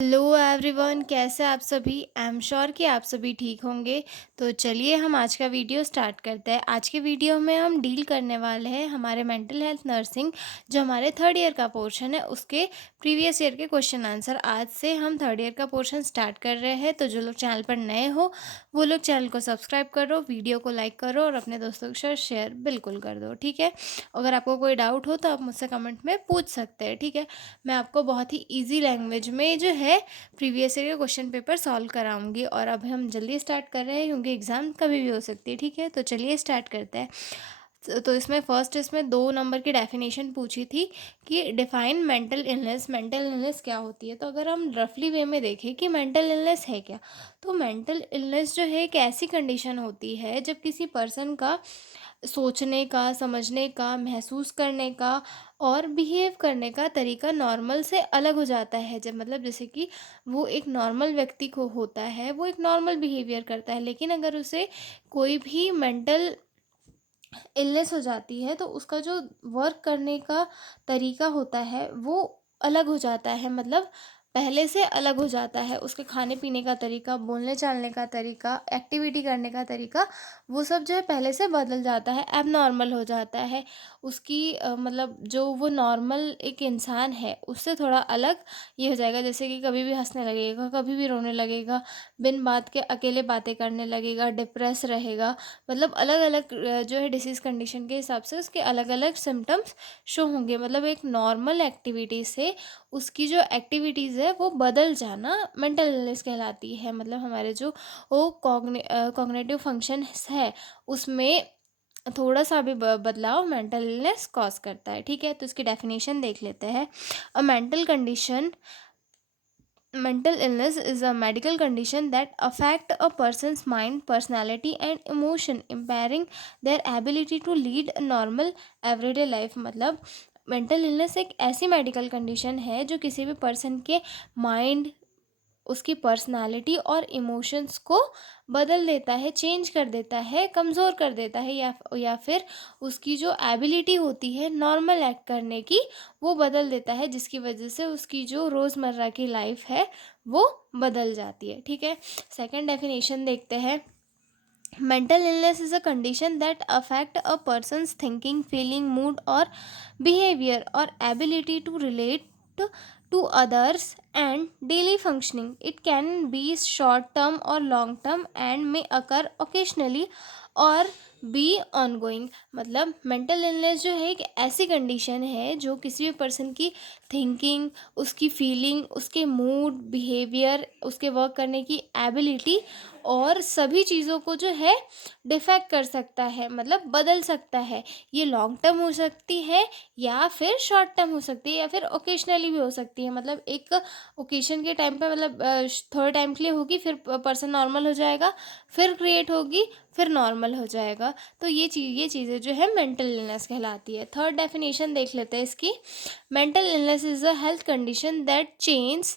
Hello everyone, कैसे आप सभी। आई एम श्योर कि आप सभी ठीक होंगे। तो चलिए हम आज का वीडियो स्टार्ट करते हैं। आज के वीडियो में हम डील करने वाले हैं हमारे मेंटल हेल्थ नर्सिंग जो हमारे थर्ड ईयर का पोर्शन है उसके प्रीवियस ईयर के क्वेश्चन आंसर। आज से हम थर्ड ईयर का पोर्शन स्टार्ट कर रहे हैं। तो जो लोग चैनल पर नए हो वो लोग चैनल को सब्सक्राइब करो, वीडियो को लाइक करो और अपने दोस्तों के साथ शेयर बिल्कुल कर दो, ठीक है। अगर आपको कोई डाउट हो तो आप मुझसे कमेंट में पूछ सकते हैं, ठीक है। मैं आपको बहुत ही ईजी लैंग्वेज में जो है प्रीवियस ईयर के क्वेश्चन पेपर सॉल्व कराऊंगी। और अब हम जल्दी स्टार्ट कर रहे हैं क्योंकि एग्ज़ाम कभी भी हो सकती है, ठीक है। तो चलिए स्टार्ट करते हैं। तो इसमें 2 नंबर की डेफिनेशन पूछी थी कि define mental illness. Mental illness क्या होती है। तो अगर हम रफली वे में देखें कि मेंटल इलनेस है क्या, तो मेंटल इलनेस जो है एक ऐसी कंडीशन होती है जब किसी पर्सन का सोचने का, समझने का, महसूस करने का और बिहेव करने का तरीका नॉर्मल से अलग हो जाता है। जब मतलब जैसे कि वो एक नॉर्मल व्यक्ति को होता है, वो एक नॉर्मल बिहेवियर करता है, लेकिन अगर उसे कोई भी मेंटल इलनेस हो जाती है तो उसका जो वर्क करने का तरीका होता है वो अलग हो जाता है। मतलब पहले से अलग हो जाता है। उसके खाने पीने का तरीका, बोलने चालने का तरीका, एक्टिविटी करने का तरीका, वो सब जो है पहले से बदल जाता है, एबनॉर्मल हो जाता है। उसकी मतलब जो वो नॉर्मल एक इंसान है उससे थोड़ा अलग ये हो जाएगा। जैसे कि कभी भी हंसने लगेगा, कभी भी रोने लगेगा, बिन बात के अकेले बातें करने लगेगा, डिप्रेस रहेगा। मतलब अलग अलग जो है डिसीज़ कंडीशन के हिसाब से उसके अलग अलग सिम्टम्स शो होंगे। मतलब एक नॉर्मल एक्टिविटी से उसकी जो एक्टिविटीज़ है वो बदल जाना मेंटल इलनेस कहलाती है। मतलब हमारे जो वो कॉग्निटिव फंक्शन है उसमें थोड़ा सा भी बदलाव मेंटल इलनेस कॉज करता है, ठीक है। तो इसकी डेफिनेशन देख लेते हैं। अ mental condition Mental illness is a medical condition that affect a person's mind, personality and emotion, impairing their ability to lead a normal everyday life। मतलब मेंटल इलनेस एक ऐसी मेडिकल कंडीशन है जो किसी भी पर्सन के माइंड, उसकी personality और इमोशंस को बदल देता है, चेंज कर देता है, कमज़ोर कर देता है, या फिर उसकी जो एबिलिटी होती है नॉर्मल एक्ट करने की वो बदल देता है, जिसकी वजह से उसकी जो रोज़मर्रा की लाइफ है वो बदल जाती है, ठीक है। सेकंड डेफिनेशन देखते हैं। Mental illness is a condition that affect a person's thinking, feeling, mood और बिहेवियर और ability to relate to others and daily functioning. It can be short term or long term and may occur occasionally और B ongoing. मतलब mental illness जो है एक ऐसी condition है जो किसी भी पर्सन की थिंकिंग, उसकी फीलिंग, उसके मूड, बिहेवियर, उसके वर्क करने की एबिलिटी और सभी चीज़ों को जो है डिफेक्ट कर सकता है, मतलब बदल सकता है। ये लॉन्ग टर्म हो सकती है या फिर शॉर्ट टर्म हो सकती है या फिर ओकेशनली भी हो सकती है। मतलब एक ओकेशन के टाइम पे मतलब थोड़े टाइम के लिए होगी, फिर पर्सन नॉर्मल हो जाएगा, फिर क्रिएट होगी, फिर नॉर्मल हो जाएगा। तो ये चीज़ें जो है मेंटल इलनेस कहलाती है। थर्ड डेफिनेशन देख लेते हैं इसकी। Mental illness is a health condition that change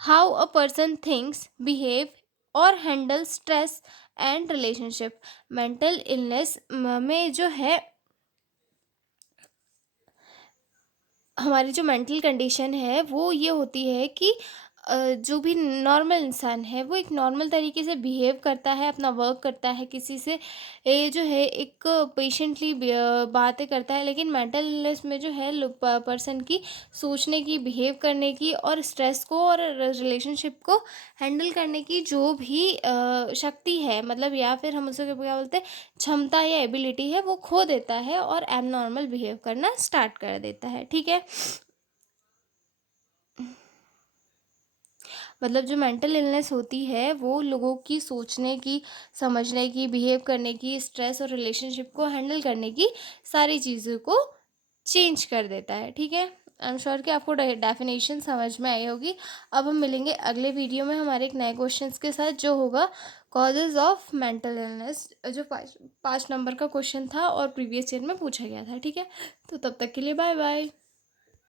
how a person thinks, behave और handle stress and relationship. Mental illness में जो है हमारी जो मेंटल कंडीशन है वो ये होती है कि जो भी नॉर्मल इंसान है वो एक नॉर्मल तरीके से बिहेव करता है, अपना वर्क करता है, किसी से ये जो है एक पेशेंटली बातें करता है। लेकिन मेंटल इलनेस में जो है पर्सन की सोचने की, बिहेव करने की और स्ट्रेस को और रिलेशनशिप को हैंडल करने की जो भी शक्ति है, मतलब या फिर हम उसे क्या बोलते हैं, क्षमता या एबिलिटी है, वो खो देता है और एबनॉर्मल बिहेव करना स्टार्ट कर देता है, ठीक है। मतलब जो मेंटल इलनेस होती है वो लोगों की सोचने की, समझने की, बिहेव करने की, स्ट्रेस और रिलेशनशिप को हैंडल करने की सारी चीज़ों को चेंज कर देता है, ठीक है। आई एम श्योर कि आपको डेफिनेशन समझ में आई होगी। अब हम मिलेंगे अगले वीडियो में हमारे एक नए क्वेश्चंस के साथ जो होगा कॉजेज ऑफ मेंटल इलनेस, जो 5 नंबर का क्वेश्चन था और प्रीवियस ईयर में पूछा गया था, ठीक है। तो तब तक के लिए बाय बाय।